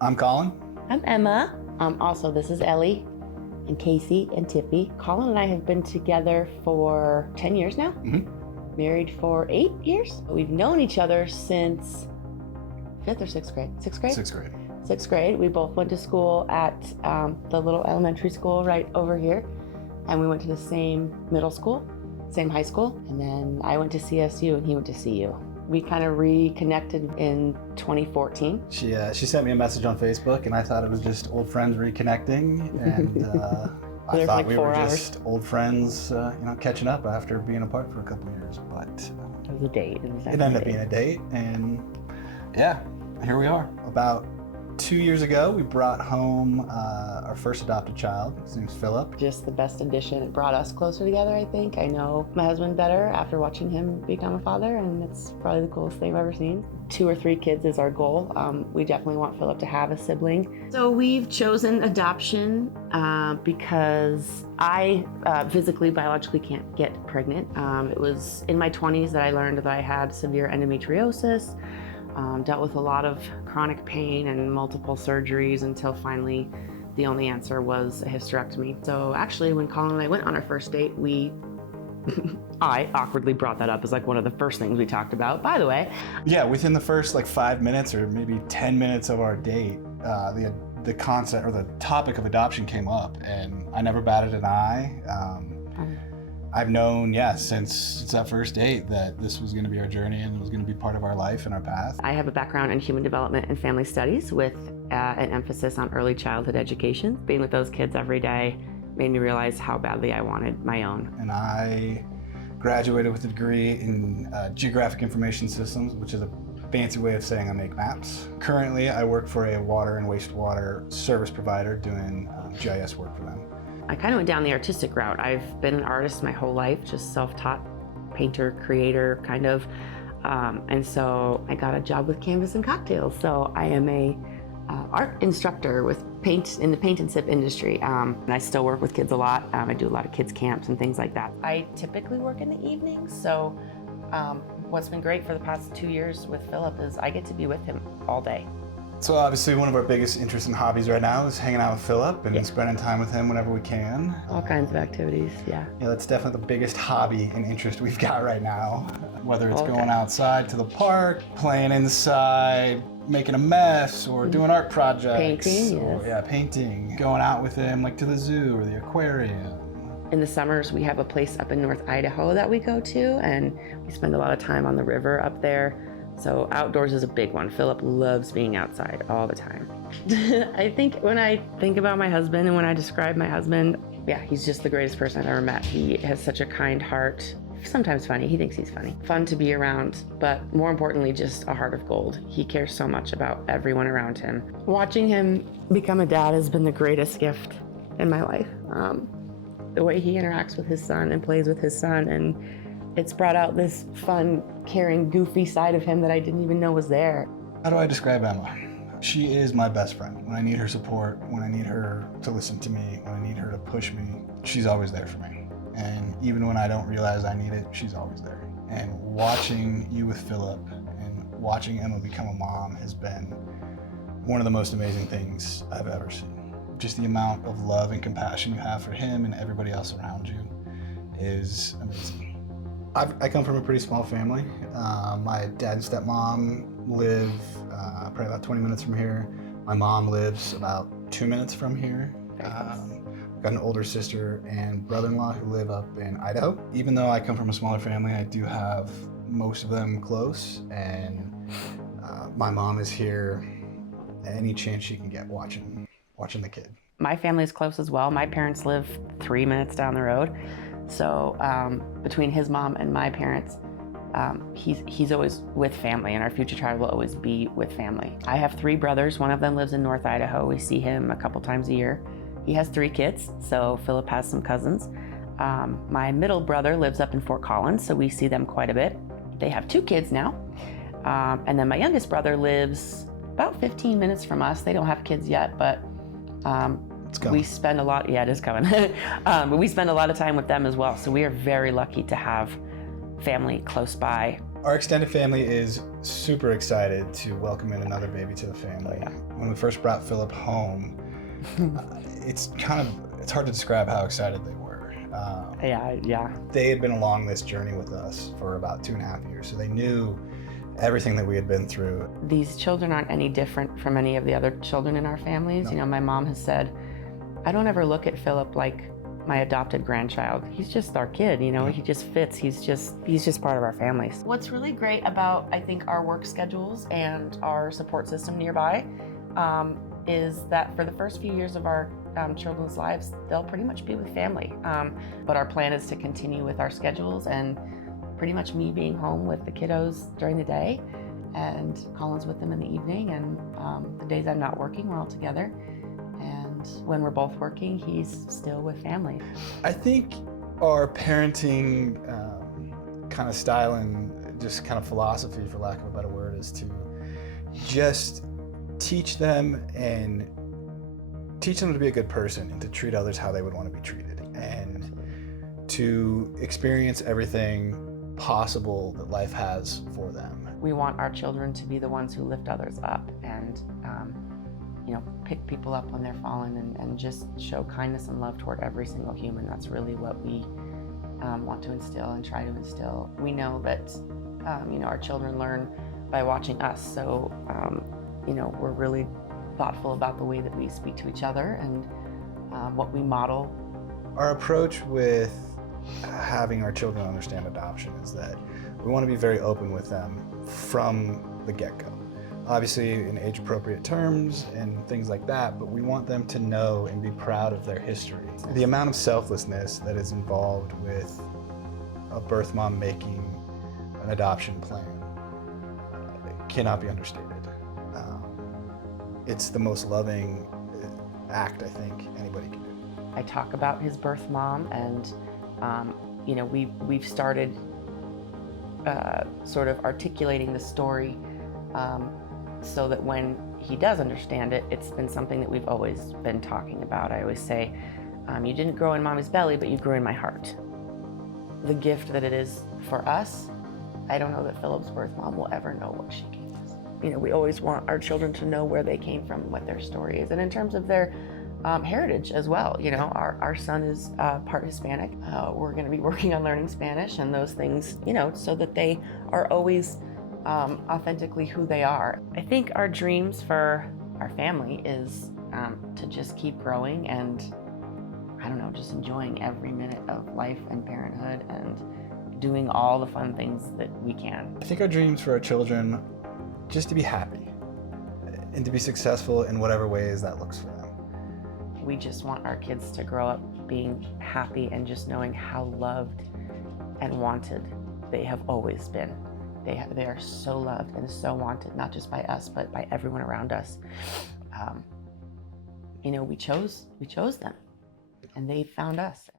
I'm Colin. I'm Emma. Also, this is Ellie and Casey and Tippy. Colin and I have been together for 10 years now. Mm-hmm. Married for 8 years. We've known each other since 5th or 6th grade? 6th grade? 6th grade. 6th grade. We both went to school at the little elementary school right over here. And we went to the same middle school, same high school. And then I went to CSU and he went to CU. We kind of reconnected in 2014. She sent me a message on Facebook, and I thought it was just old friends reconnecting, and I thought we were just old friends, catching up after being apart for a couple of years. But it was a date. It ended up being a date, and yeah, here we are. About 2 years ago, we brought home our first adopted child. His name's Philip. Just the best addition. It brought us closer together, I think. I know my husband better after watching him become a father, and it's probably the coolest thing I've ever seen. 2 or 3 kids is our goal. We definitely want Philip to have a sibling. So we've chosen adoption because I physically, biologically can't get pregnant. It was in my 20s that I learned that I had severe endometriosis. Dealt with a lot of chronic pain and multiple surgeries until finally the only answer was a hysterectomy. So actually, when Colin and I went on our first date, I awkwardly brought that up as like one of the first things we talked about, by the way. Yeah, within the first 5 minutes or maybe 10 minutes of our date, the concept or the topic of adoption came up, and I never batted an eye. I've known, since that first date that this was going to be our journey and it was going to be part of our life and our path. I have a background in human development and family studies with an emphasis on early childhood education. Being with those kids every day made me realize how badly I wanted my own. And I graduated with a degree in geographic information systems, which is a fancy way of saying I make maps. Currently, I work for a water and wastewater service provider doing GIS work for them. I kind of went down the artistic route. I've been an artist my whole life, just self-taught painter, creator, kind of. And so I got a job with Canvas and Cocktails. So I am a art instructor with paint in the paint and sip industry. And I still work with kids a lot. I do a lot of kids camps and things like that. I typically work in the evenings. So what's been great for the past 2 years with Philip is I get to be with him all day. So obviously one of our biggest interests and hobbies right now is hanging out with Philip and spending time with him whenever we can. All kinds of activities, yeah. Yeah, that's definitely the biggest hobby and interest we've got right now. Whether it's going outside to the park, playing inside, making a mess, or doing art projects. Painting, or, painting. Going out with him to the zoo or the aquarium. In the summers, we have a place up in North Idaho that we go to, and we spend a lot of time on the river up there. So outdoors is a big one. Philip loves being outside all the time. I think when I think about my husband and when I describe my husband, he's just the greatest person I've ever met. He has such a kind heart. Sometimes funny, he thinks he's funny. Fun to be around, but more importantly, just a heart of gold. He cares so much about everyone around him. Watching him become a dad has been the greatest gift in my life. The way he interacts with his son and plays with his son, and it's brought out this fun, caring, goofy side of him that I didn't even know was there. How do I describe Emma? She is my best friend. When I need her support, when I need her to listen to me, when I need her to push me, she's always there for me. And even when I don't realize I need it, she's always there. And watching you with Philip and watching Emma become a mom has been one of the most amazing things I've ever seen. Just the amount of love and compassion you have for him and everybody else around you is amazing. I come from a pretty small family. My dad and stepmom live probably about 20 minutes from here. My mom lives about 2 minutes from here. I've got an older sister and brother-in-law who live up in Idaho. Even though I come from a smaller family, I do have most of them close, and my mom is here any chance she can get watching the kid. My family is close as well. My parents live 3 minutes down the road. So between his mom and my parents, he's always with family, and our future child will always be with family. I have 3 brothers. One of them lives in North Idaho. We see him a couple times a year. He has 3 kids, so Philip has some cousins. My middle brother lives up in Fort Collins, so we see them quite a bit. They have 2 kids now. And then my youngest brother lives about 15 minutes from us. They don't have kids yet, but we spend a lot, it is coming. But we spend a lot of time with them as well. So we are very lucky to have family close by. Our extended family is super excited to welcome in another baby to the family. When we first brought Philip home, it's hard to describe how excited they were. They had been along this journey with us for about 2.5 years, so they knew everything that we had been through. These children aren't any different from any of the other children in our families. No. You know, my mom has said, I don't ever look at Philip like my adopted grandchild. He's just our kid, you know, he just fits. He's just part of our family. What's really great about, I think, our work schedules and our support system nearby is that for the first few years of our children's lives, they'll pretty much be with family. But our plan is to continue with our schedules and pretty much me being home with the kiddos during the day and Colin's with them in the evening, and the days I'm not working, we're all together. And when we're both working, he's still with family. I think our parenting kind of style and just kind of philosophy, for lack of a better word, is to just teach them to be a good person and to treat others how they would want to be treated, and to experience everything possible that life has for them. We want our children to be the ones who lift others up and you know, pick people up when they're fallen, and just show kindness and love toward every single human. That's really what we want to instill and try to instill. We know that you know, our children learn by watching us, so you know, we're really thoughtful about the way that we speak to each other and what we model. Our approach with having our children understand adoption is that we want to be very open with them from the get-go. Obviously in age-appropriate terms and things like that, but we want them to know and be proud of their history. The amount of selflessness that is involved with a birth mom making an adoption plan cannot be understated. It's the most loving act I think anybody can do. I talk about his birth mom, and you know, we've started sort of articulating the story so that when he does understand it, it's been something that we've always been talking about. I always say, you didn't grow in mommy's belly, but you grew in my heart. The gift that it is for us, I don't know that Philip's birth mom will ever know what she gave us. You know, we always want our children to know where they came from, what their story is, and in terms of their heritage as well. You know, our son is part Hispanic. We're going to be working on learning Spanish and those things, you know, so that they are always authentically who they are. I think our dreams for our family is to just keep growing and, I don't know, just enjoying every minute of life and parenthood and doing all the fun things that we can. I think our dreams for our children, just to be happy and to be successful in whatever ways that looks for them. We just want our kids to grow up being happy and just knowing how loved and wanted they have always been. They are so loved and so wanted, not just by us, but by everyone around us. You know, we chose them, and they found us.